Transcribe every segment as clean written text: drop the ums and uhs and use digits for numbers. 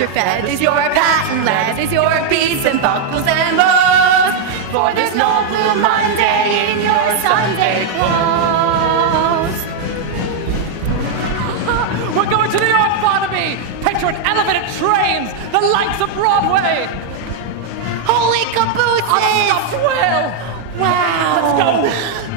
your feathers, your patent leathers, your beads and buckles and bows. For there's no Blue Monday in your Sunday clothes. We're going to New York, Barnaby! Picturing elevated trains, the lights of Broadway! Holy cabooses! A stuffed whale! Wow! Let's go!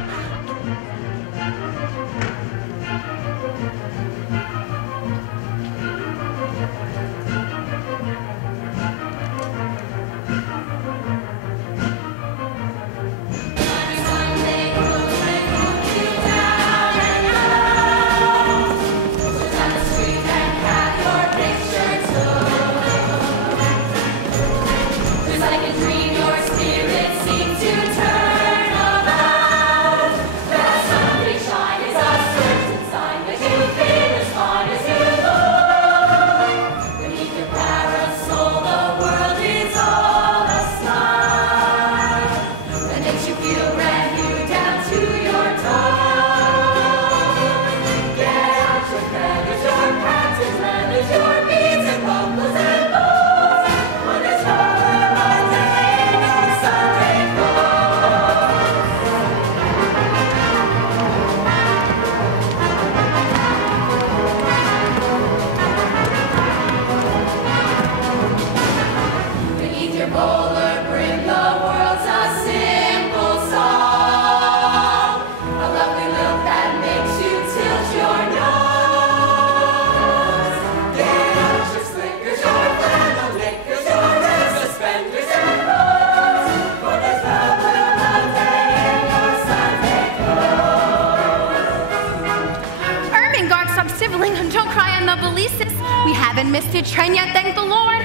We haven't missed a train yet, thank the Lord.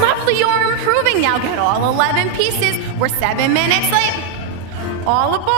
Lovely, you're improving. Now get all 11 pieces. We're 7 minutes late. All aboard.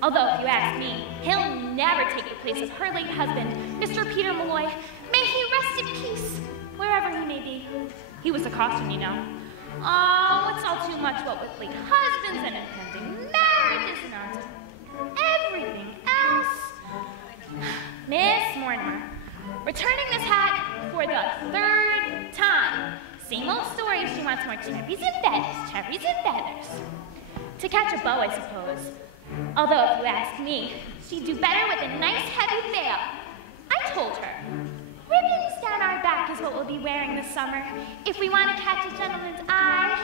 Although, if you ask me, he'll never take the place of her late husband, Mr. Peter Malloy. May he rest in peace, wherever he may be. He was a coxswain, you know. Oh, it's all too much what with late husbands and impending marriages and everything else. Miss Mortimer, returning this hat for the 3rd time. Same old story. She wants more cherries and feathers, cherries and feathers. To catch a beau, I suppose. Although, if you ask me, she'd do better with a nice heavy veil. I told her, ribbons down our back is what we'll be wearing this summer if we want to catch a gentleman's eye.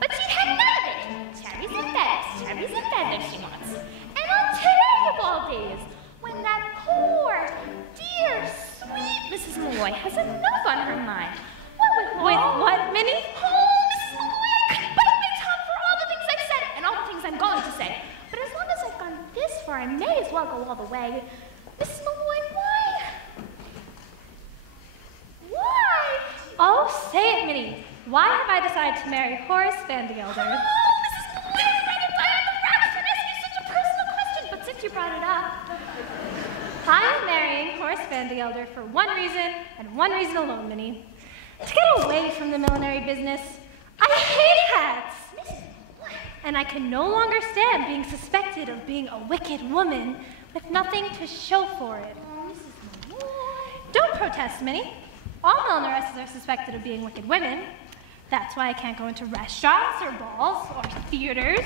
But she had none of it. Cherries and feathers she wants. And on today of all days, when that poor, dear, sweet Mrs. Malloy has enough on her mind. With what, Minnie? Oh, Mrs. Malloy, I couldn't bite my tongue for all the things I've said and all the things I'm going to say. But as long as I've gone this far, I may as well go all the way. Mrs. Malloy, why? Oh, say it, Minnie. Why have I decided to marry Horace Van de Gelder? Oh, Mrs. Malloy, I'm ready to die on the rocks and ask you such a personal question, but since you brought it up. I am marrying Horace Van de Gelder for one reason, and one reason alone, Minnie. To get away from the millinery business. I hate hats! And I can no longer stand being suspected of being a wicked woman with nothing to show for it. Oh, Mrs. Malloy. Don't protest, Minnie. All millineresses are suspected of being wicked women. That's why I can't go into restaurants or balls or theaters.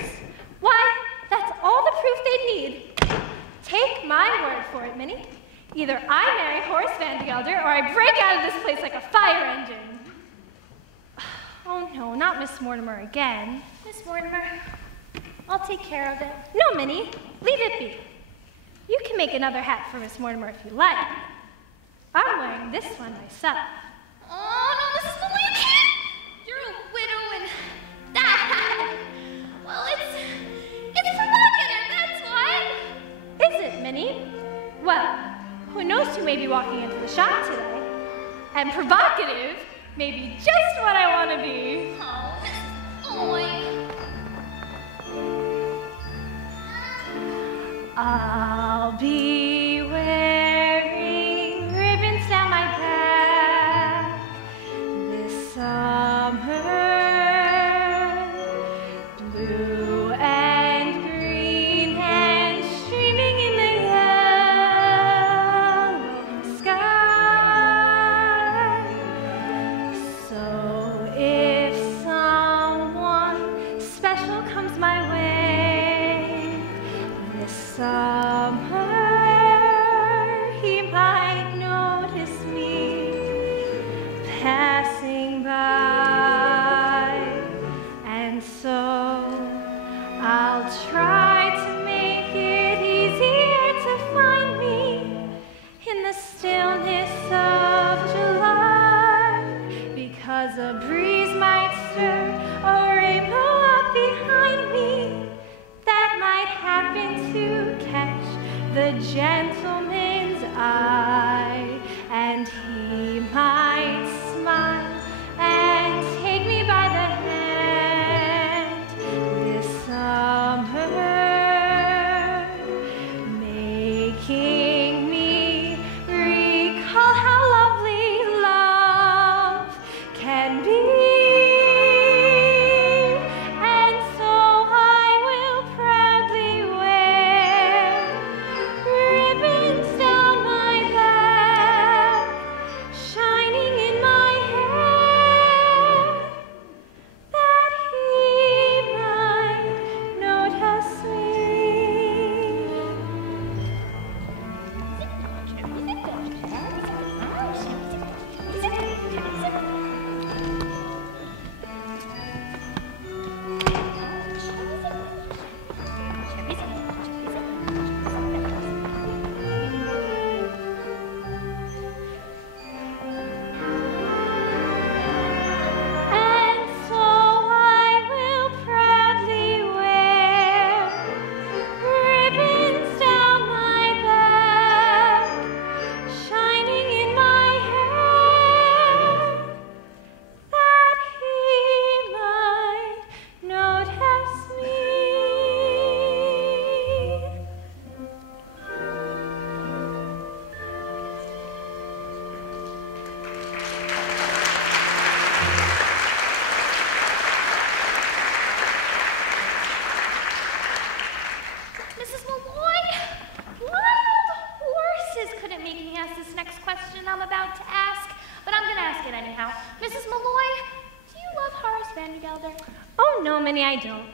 Why, that's all the proof they need. Take my word for it, Minnie. Either I marry Horace Van de Gelder or I break out of this place like a fire engine. Oh no, not Miss Mortimer again. Miss Mortimer, I'll take care of it. No, Minnie, leave it be. You can make another hat for Miss Mortimer if you like. I'm wearing this one myself. Oh, no, Mrs. Malloy, you can't. You're a widow and that. Well, it's provocative, that's why. Is it, Minnie? Well, who knows who may be walking into the shop today? And provocative may be just what I want to be. Oh, Mrs. Malloy. I'll be wearing ribbons down my back this summer. Blue and green and streaming in the yellow sky. So if someone special comes my way this summer, he might notice me passing by, and so I'll try to make it easier to find me in the stillness of July, because a breeze might stir a rainbow up behind me that might happen to catch the gentleman's eye, and he might smile and take me by the hand this summer, making me recall how lovely love can be. And so I will proudly wear ribbons down my back, shining in my hair, that he might notice me. And so I will proudly wear ribbons down my back, shining in my hair, that he might notice me. Mrs. Malloy, wild horses couldn't make me ask this next question I'm about to ask, but I'm going to ask it anyhow. Mrs. Malloy, love Horace Vandergelder? Oh, no, Minnie, I don't.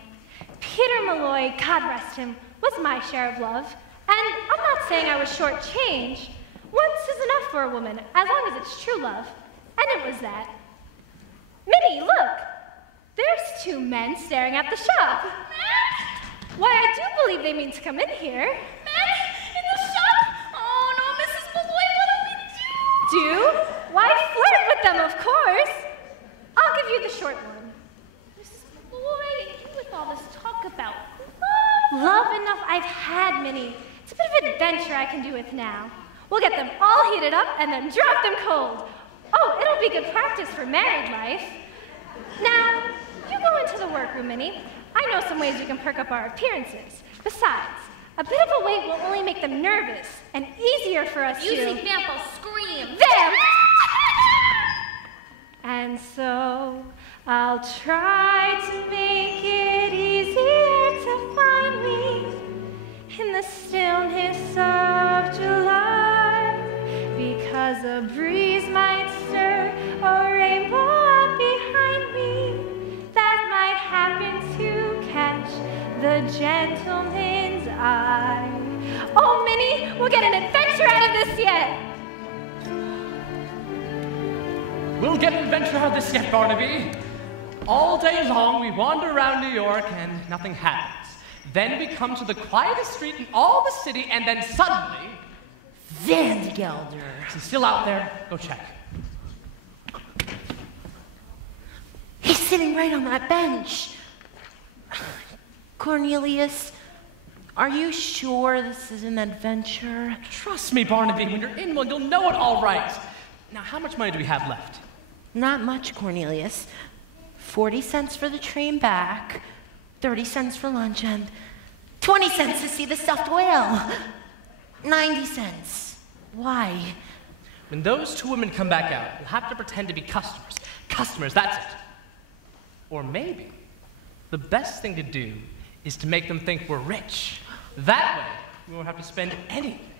Peter Malloy, God rest him, was my share of love. And I'm not saying I was shortchanged. Once is enough for a woman, as long as it's true love. And it was that. Minnie, look! There's two men staring at the shop. Why, I do believe they mean to come in here. Men? In the shop? Oh, no, Mrs. Malloy, what do we do? Do? Why, flirt with them, of course. I'll give you the short one. Mrs. Malloy, you with all this talk about Love enough I've had, Minnie. It's a bit of adventure I can do with now. We'll get them all heated up and then drop them cold. Oh, it'll be good practice for married life. Now, you go into the workroom, Minnie. I know some ways we can perk up our appearances. Besides, a bit of a wait will only make them nervous and easier for us you see Vamp will scream. Vamp! And so, I'll try to make it easier to find me in the stillness of July, because a breeze might stir a rainbow up behind me that might happen to catch the gentleman's eye. Oh, Minnie, we'll get an adventure out of this yet. We'll get an adventure out of this yet, Barnaby. All day long, we wander around New York and nothing happens. Then we come to the quietest street in all the city, and then suddenly... Vandergelder. Is he still out there? Go check. He's sitting right on that bench. Cornelius, are you sure this is an adventure? Trust me, Barnaby, when you're in one, you'll know it all right. Now, how much money do we have left? Not much, Cornelius. 40 cents for the train back, 30 cents for lunch, and 20 cents to see the stuffed whale. 90 cents. Why? When those two women come back out, we'll have to pretend to be customers. Customers, that's it. Or maybe the best thing to do is to make them think we're rich. That way, we won't have to spend anything.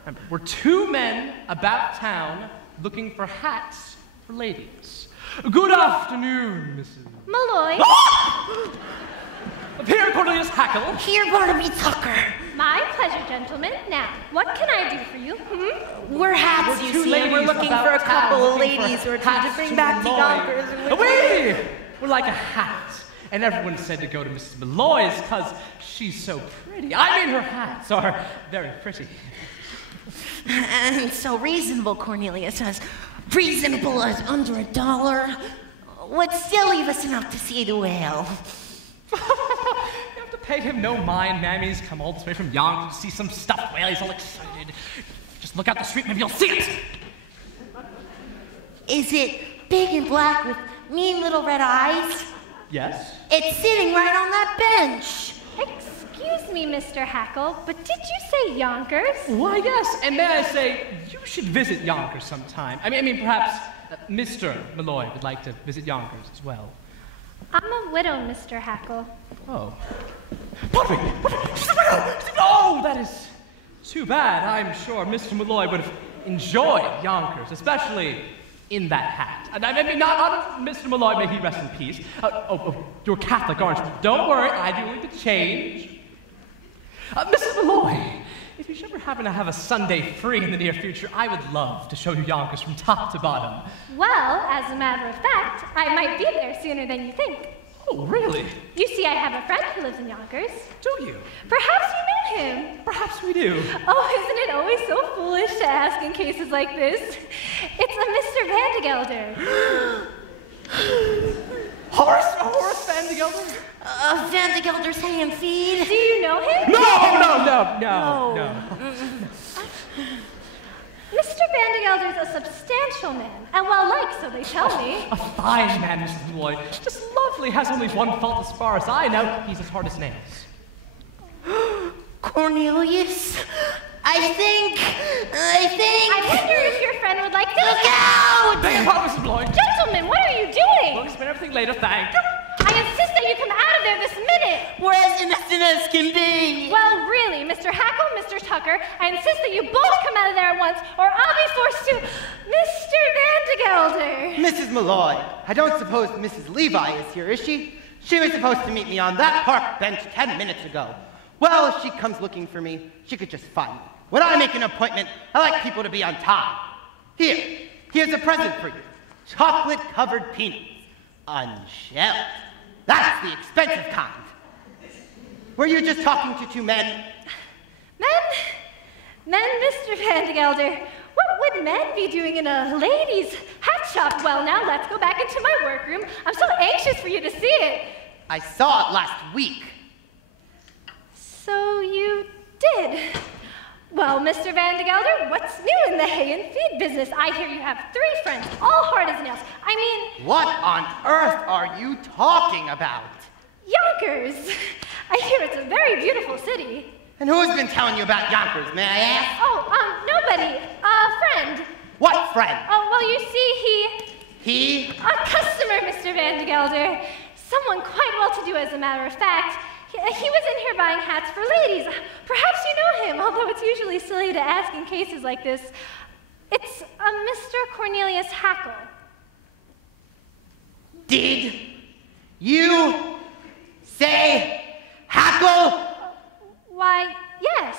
Remember, we're two men about town looking for hats for ladies. Good afternoon, Mrs. Malloy. Here, Cornelius Hackle. Here, Barnaby Tucker. My pleasure, gentlemen. Now, what can I do for you? We're hats, you see, and we're looking for a couple of ladies or two to bring back to Yonkers. We're like a hat. And everyone said to go to Mrs. Malloy's because she's so pretty. I mean, her hats are very pretty. And so reasonable, Cornelius, as reasonable as under $1 would still leave us enough to see the whale. You have to pay him no mind, Mammy's come all the way from Yonkers to see some stuffed whale. He's all excited. Just look out the street, maybe you'll see it. Is it big and black with mean little red eyes? Yes. It's sitting right on that bench. Excuse me, Mr. Hackle, but did you say Yonkers? Why, yes. And may I say, you should visit Yonkers sometime. I mean, perhaps Mr. Malloy would like to visit Yonkers as well. I'm a widow, Mr. Hackle. Oh. Barnaby! She's a widow! Oh, that is too bad. I'm sure Mr. Malloy would have enjoyed Yonkers, especially in that hat. And I mean, not Mr. Malloy, may he rest in peace. You're Catholic, aren't you? Don't worry, I do need to change. Mrs. Malloy, if you should ever happen to have a Sunday free in the near future, I would love to show you Yonkers from top to bottom. Well, as a matter of fact, I might be there sooner than you think. Oh, really? You see, I have a friend who lives in Yonkers. Do you? Perhaps you know him. Perhaps we do. Oh, isn't it always so foolish to ask in cases like this? It's a Mr. Vandergelder. Horace Vandergelder? Vandergelder's hay and feed. Do you know him? No. Mr. Vandergelder's a substantial man, and well-liked, so they tell me. A fine man, Mrs. Malloy. Just lovely, has only one fault as far as I know. He's as hard as nails. Cornelius, I think... I wonder if your friend would like to... Look out! Beg your pardon, Mrs. Malloy. Gentlemen, what are you doing? We'll explain everything later, thank you. I insist that you come out of there this minute. We're as innocent as can be. Well, really, Mr. Hackle, Mr. Tucker, I insist that you both come out of there at once, or I'll be forced to... Mr. Vandegelder. Mrs. Malloy, I don't suppose Mrs. Levi is here, is she? She was supposed to meet me on that park bench 10 minutes ago. Well, if she comes looking for me, she could just find me. When I make an appointment, I like people to be on time. Here's a present for you. Chocolate-covered peanuts. Unshelled. That's the expensive kind. Were you just talking to two men? Men, Mr. Vandegelder. What would men be doing in a ladies' hat shop? Well, now let's go back into my workroom. I'm so anxious for you to see it. I saw it last week. So you did? Well, Mr. Vandegelder, what's new in the hay and feed business? I hear you have 3 friends, all hard as nails. I mean... What on earth are you talking about? Yonkers. I hear it's a very beautiful city. And who's been telling you about Yonkers, may I ask? Oh, nobody. A friend. What friend? Oh, well, you see, He? A customer, Mr. Vandegelder. Someone quite well-to-do, as a matter of fact. He was in here buying hats for ladies. Perhaps you know him, although it's usually silly to ask in cases like this. It's Mr. Cornelius Hackle. Did you say Hackle? Why, yes.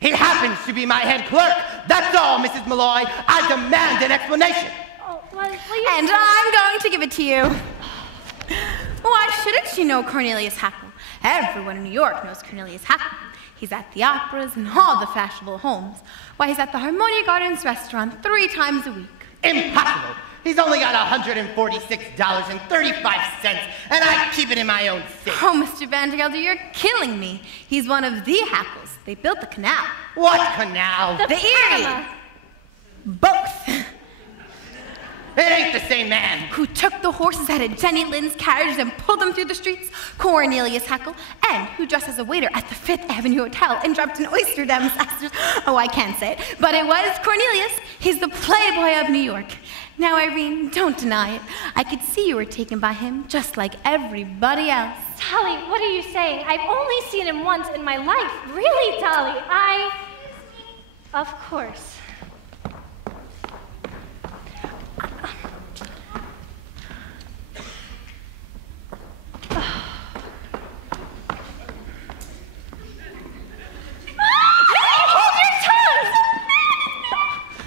He happens to be my head clerk. That's all, Mrs. Malloy. I demand an explanation. Oh, well, you... And I'm going to give it to you. Why shouldn't you know Cornelius Hackle? Everyone in New York knows Cornelius Hackle. He's at the operas and all the fashionable homes. Why, he's at the Harmonia Gardens restaurant 3 times a week. Impossible. He's only got $146.35, and I keep it in my own safe. Oh, Mr. Vandegelder, you're killing me. He's one of the Hackles. They built the canal. What canal? The Erie. Both. It ain't the same man. Who took the horses out of Jenny Lynn's carriage and pulled them through the streets? Cornelius Hackle. And who dressed as a waiter at the 5th Avenue Hotel and dropped an oyster down Masters. Oh, I can't say it, but it was Cornelius. He's the playboy of New York. Now, Irene, don't deny it. I could see you were taken by him, just like everybody else. Dolly, what are you saying? I've only seen him once in my life. Really, Dolly, Of course.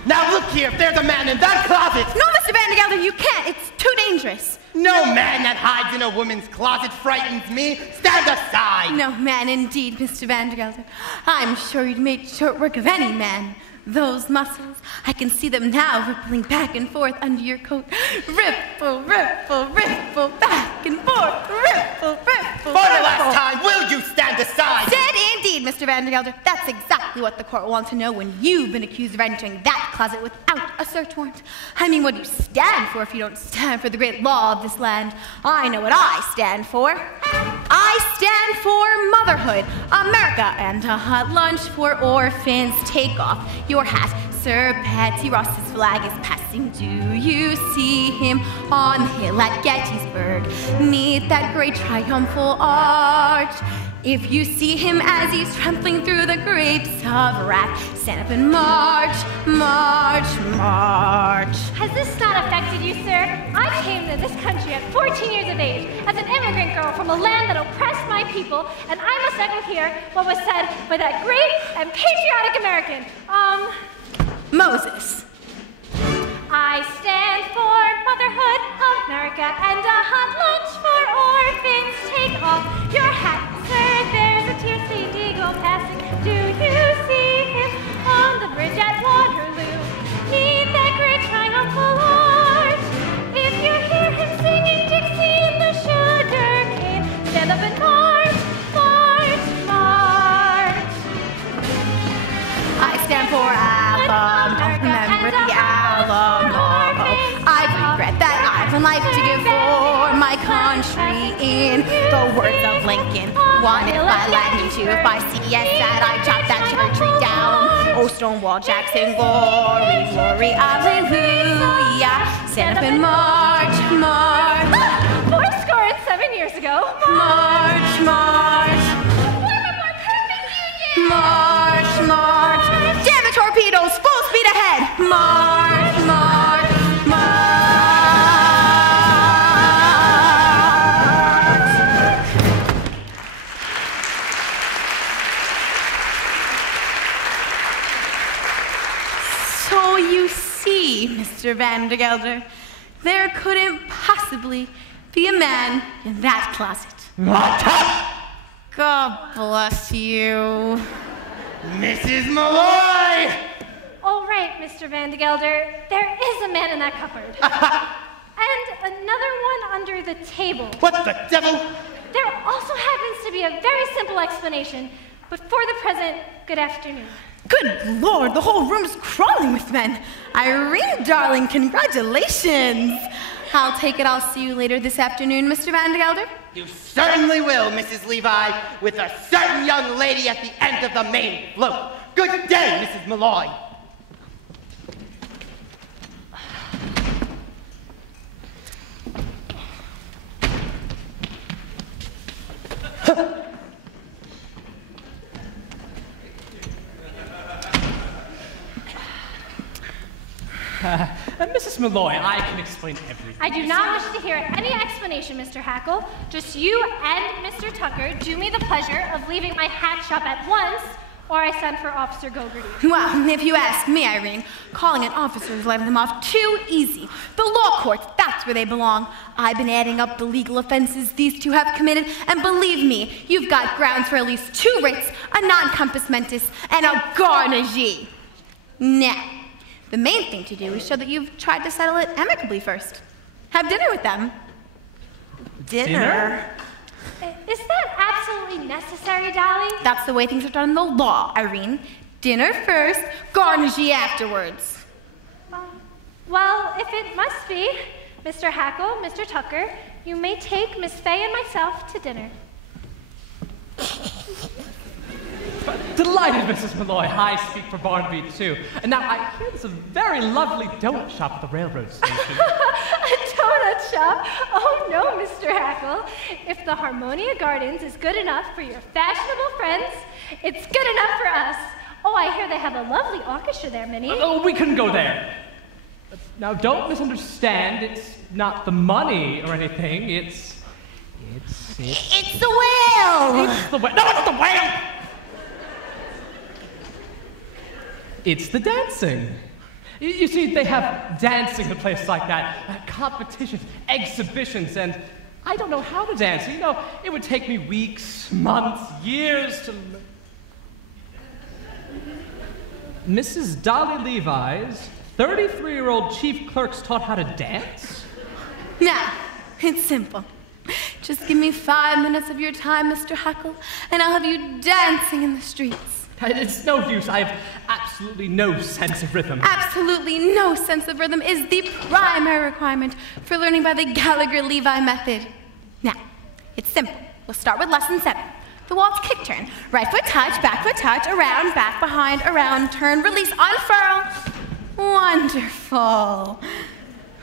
Now look here, if there's a man in that closet... No, Mr. Vandegelder, you can't. It's too dangerous. No man that hides in a woman's closet frightens me. Stand aside. No man indeed, Mr. Vandegelder. I'm sure you'd make short work of any man. Those muscles, I can see them now rippling back and forth under your coat. Ripple, ripple, ripple, back and forth. Ripple, ripple, For the last time, will you stand aside? Dead indeed, Mr. Vandegelder. That's exactly what the court wants to know when you've been accused of entering that closet without a search warrant. I mean, what do you stand for if you don't stand for the great law of this land? I know what I stand for. I stand for motherhood, America, and a hot lunch for orphans. Take off your hat. Sir Patsy Ross's flag is passing. Do you see him on the hill at Gettysburg? Neath that great triumphal arch. If you see him as he's trampling through the grapes of wrath, stand up and march, march, march. Has this not affected you, sir? I came to this country at 14 years of age as an immigrant girl from a land that oppressed my people, and I must echo here what was said by that great and patriotic American, Moses. I stand for motherhood, America, and a hot lunch for orphans. Take off your hat, sir. There's a tear-stained eagle passing. Do you see him on the bridge at Waterloo? Neath that great triumphal arch. If you hear him singing Dixie in the sugar cane, stand up and march, march, march. I stand for Alamo. Remember the Alamo. I regret that I've a life to give for my country. In the words of Lincoln, one if I lightning, two if I see yes that I chop that cherry tree down. Oh, Stonewall Jackson, glory, glory, hallelujah. Stand up and march, march. 4 score and 7 years ago. March, march, March, march, march. So you see, Mr. Vandergelder, there couldn't possibly be a man in that closet. God bless you. Mrs. Malloy! All right, Mr. Vandergelder, there is a man in that cupboard. And another one under the table. What the devil? There also happens to be a very simple explanation, but for the present, good afternoon. Good Lord, the whole room is crawling with men. Irene, darling, congratulations. I'll take it I'll see you later this afternoon, Mr. Vandergelder. You certainly will, Mrs. Levi, with a certain young lady at the end of the main float. Good day, Mrs. Malloy. Mrs. Malloy, I can explain everything. I do not wish to hear any explanation, Mr. Hackle. Just you and Mr. Tucker do me the pleasure of leaving my hat shop at once, or I send for Officer Gogarty. Well, if you ask me, Irene, calling an officer is letting them off too easy. The law courts, that's where they belong. I've been adding up the legal offenses these two have committed, and believe me, you've got grounds for at least 2 writs, a non-compos mentis, and a garnagee. Now, the main thing to do is show that you've tried to settle it amicably first. Have dinner with them. Dinner? Is that absolutely necessary, Dolly? That's the way things are done in the law, Irene. Dinner first, garnagee afterwards. Well, if it must be, Mr. Hackle, Mr. Tucker, you may take Miss Fay and myself to dinner. Delighted, Mrs. Malloy. I speak for Barnaby, too. And now I hear there's a very lovely donut shop at the railroad station. A donut shop? Oh, no, Mr. Hackle. If the Harmonia Gardens is good enough for your fashionable friends, it's good enough for us. Oh, I hear they have a lovely orchestra there, Minnie. Oh, we couldn't go there. Now, don't misunderstand. It's not the money or anything. It's the whale! It's the whale. No, it's the whale! It's the dancing. You see, they have dancing in a place like that, competitions, exhibitions, and I don't know how to dance. You know, it would take me weeks, months, years to learn. Mrs. Dolly Levi's 33-year-old chief clerk's taught how to dance? Now, it's simple. Just give me 5 minutes of your time, Mr. Huckle, and I'll have you dancing in the streets. It's no use. I have absolutely no sense of rhythm. Absolutely no sense of rhythm is the primary requirement for learning by the Gallagher-Levi method. Now, it's simple. We'll start with lesson 7. The waltz kick turn. Right foot touch, back foot touch, around, back, behind, around, turn, release, unfurl. Wonderful.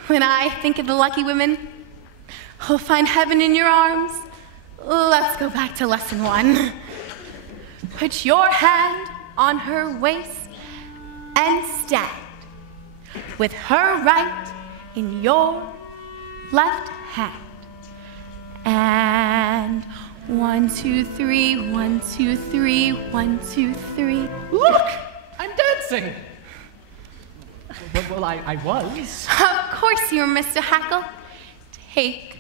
When I think of the lucky women who'll find heaven in your arms, let's go back to lesson 1. Put your hand on her waist and stand with her right in your left hand. And 1, 2, 3, 1, 2, 3, 1, 2, 3. Look! I'm dancing! Well, I was. Of course you were, Mr. Hackle. Take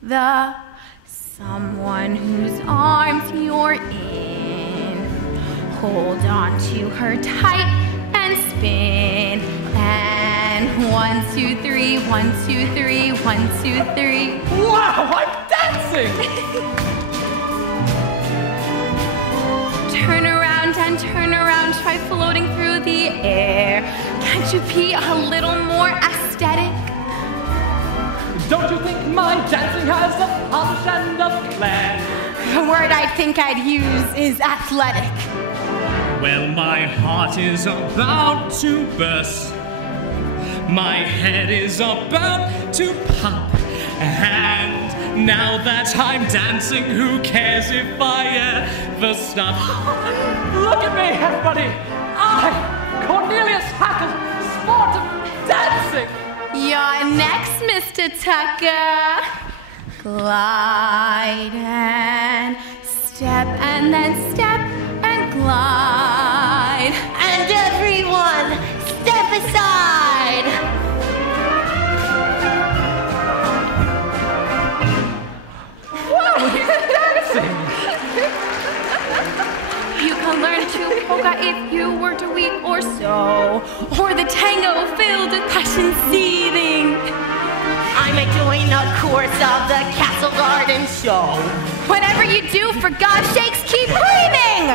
the someone whose arms you're in. Hold on to her tight and spin. And 1, 2, 3, 1, 2, 3, 1, 2, 3. Wow, I'm dancing! Turn around and turn around, try floating through the air. Can't you be a little more aesthetic? Don't you think my dancing has a polish and a flair? The word I think I'd use is athletic. Well, my heart is about to burst. My head is about to pop. And now that I'm dancing, who cares if I ever stop? Look at me, everybody! I, Cornelius Hackle, sport of dancing. You're next, Mr. Tucker. Glide and step and then step and glide. And everyone, step aside. Wow, he's dancing. You can learn to polka if you were to weep or so, or the tango filled with passion seething. I'm doing a course of the Castle Garden show. Whatever you do, for God's sakes, keep breathing!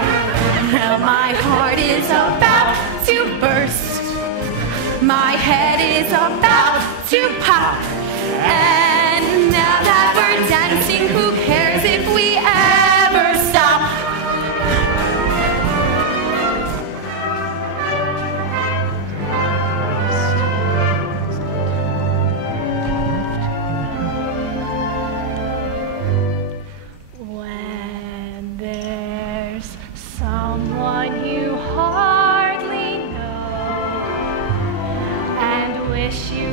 Now my heart is about to burst. My head is about to pop. And now that we're dancing, who cares if we ever stop? When there's someone you hardly know and wish you